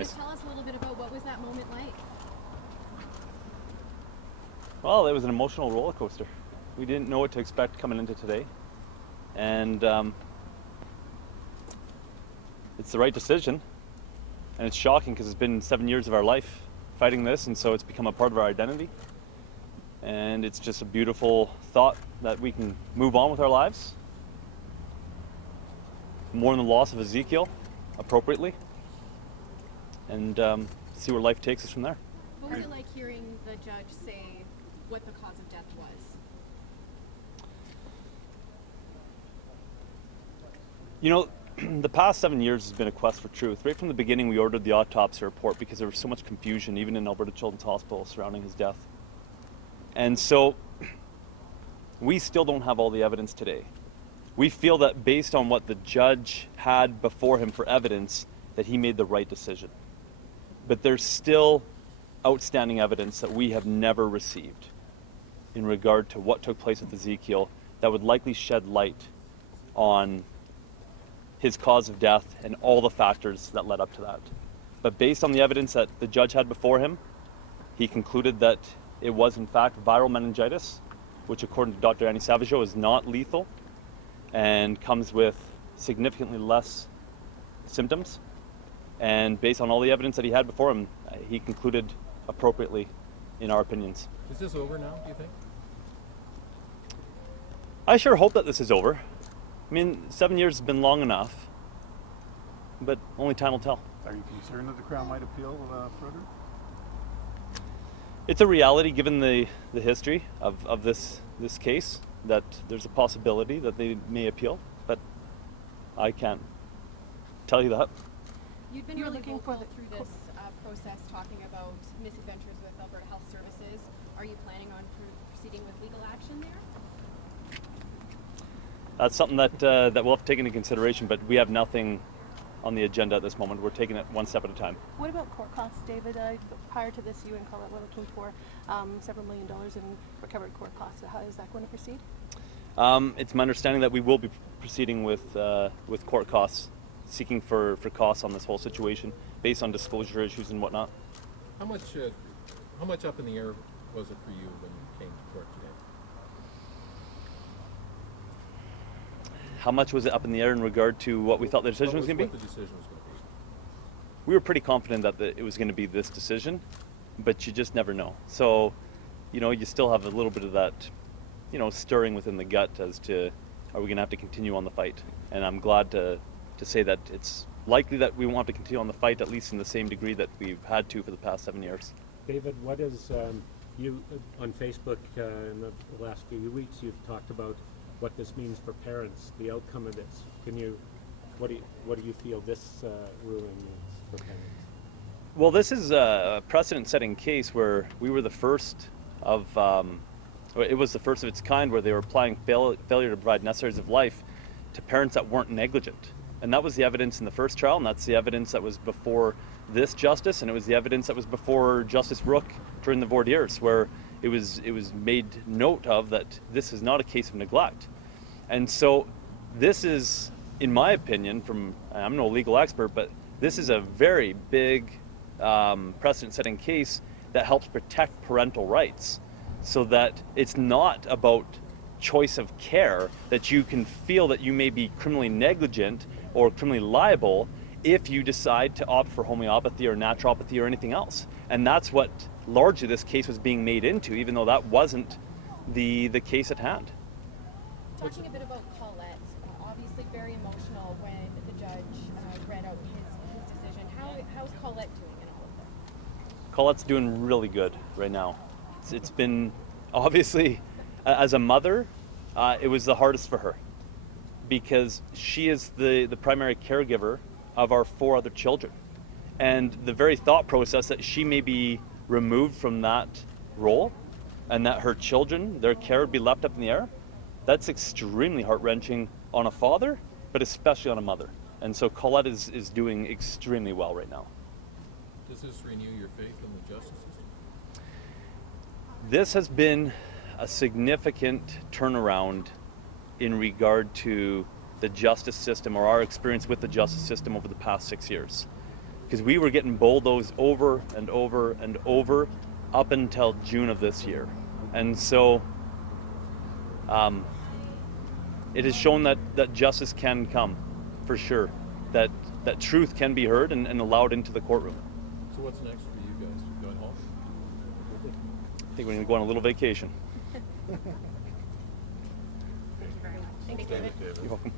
Nice. Tell us a little bit about what was that moment like? Well, it was an emotional roller coaster. We didn't know what to expect coming into today. And it's the right decision. And it's shocking because it's been 7 years of our life fighting this, and so it's become a part of our identity. And it's just a beautiful thought that we can move on with our lives, mourn the loss of Ezekiel appropriately, and see where life takes us from there. What was it like hearing the judge say what the cause of death was? You know, the past 7 years has been a quest for truth. Right from the beginning, we ordered the autopsy report because there was so much confusion, even in Alberta Children's Hospital, surrounding his death. And so, we still don't have all the evidence today. We feel that based on what the judge had before him for evidence, that he made the right decision. But there's still outstanding evidence that we have never received in regard to what took place with Ezekiel that would likely shed light on his cause of death and all the factors that led up to that. But based on the evidence that the judge had before him, he concluded that it was in fact viral meningitis, which according to Dr. Annie Savageau is not lethal and comes with significantly less symptoms. And based on all the evidence that he had before him, he concluded appropriately in our opinions. Is this over now, do you think? I sure hope that this is over. I mean, 7 years has been long enough, but only time will tell. Are you concerned that the Crown might appeal further? It's a reality given the history of this case that there's a possibility that they may appeal, but I can't tell you that. You've been really vocal through this process talking about misadventures with Alberta Health Services. Are you planning on proceeding with legal action there? That's something that we'll have to take into consideration, but we have nothing on the agenda at this moment. We're taking it one step at a time. What about court costs, David? Prior to this, you and Colette were looking for several $1 million in recovered court costs. How is that going to proceed? It's my understanding that we will be proceeding with court costs, seeking for costs on this whole situation based on disclosure issues and whatnot. How much up in the air was it for you when you came to court today? How much was it up in the air in regard to what we thought the decision was going to be? What the decision was going to be? We were pretty confident that it was going to be this decision, but you just never know. So, you still have a little bit of that, stirring within the gut as to, are we going to have to continue on the fight? And I'm glad to say that it's likely that we won't have to continue on the fight, at least in the same degree that we've had to for the past 7 years. David, what is, you on Facebook in the last few weeks, you've talked about what this means for parents, the outcome of this. What do you feel this ruling means for parents? Well, this is a precedent-setting case where we were the first of, it was the first of its kind where they were applying failure to provide necessaries of life to parents that weren't negligent. And that was the evidence in the first trial, and that's the evidence that was before this justice, and it was the evidence that was before Justice Rook during the voir dires, where it was made note of that this is not a case of neglect. And so this is, in my opinion, I'm no legal expert, but this is a very big precedent-setting case that helps protect parental rights, so that it's not about choice of care, that you can feel that you may be criminally negligent or criminally liable if you decide to opt for homeopathy or naturopathy or anything else. And that's what largely this case was being made into, even though that wasn't the case at hand. Talking a bit about Colette, obviously very emotional when the judge read out his decision. How's Colette doing in all of this? Colette's doing really good right now. It's been, obviously, as a mother, it was the hardest for her because she is the primary caregiver of our 4 other children. And the very thought process that she may be removed from that role and that her children, their care would be left up in the air, that's extremely heart-wrenching on a father, but especially on a mother. And so Colette is doing extremely well right now. Does this renew your faith in the justice system? This has been a significant turnaround in regard to the justice system, or our experience with the justice system over the past 6 years. because we were getting bulldozed over and over and over up until June of this year. And so it has shown that justice can come, for sure, that truth can be heard and allowed into the courtroom. So what's next for you guys? Going home? I think we're going to go on a little vacation. Thank you very much. Thank you, David. You're welcome.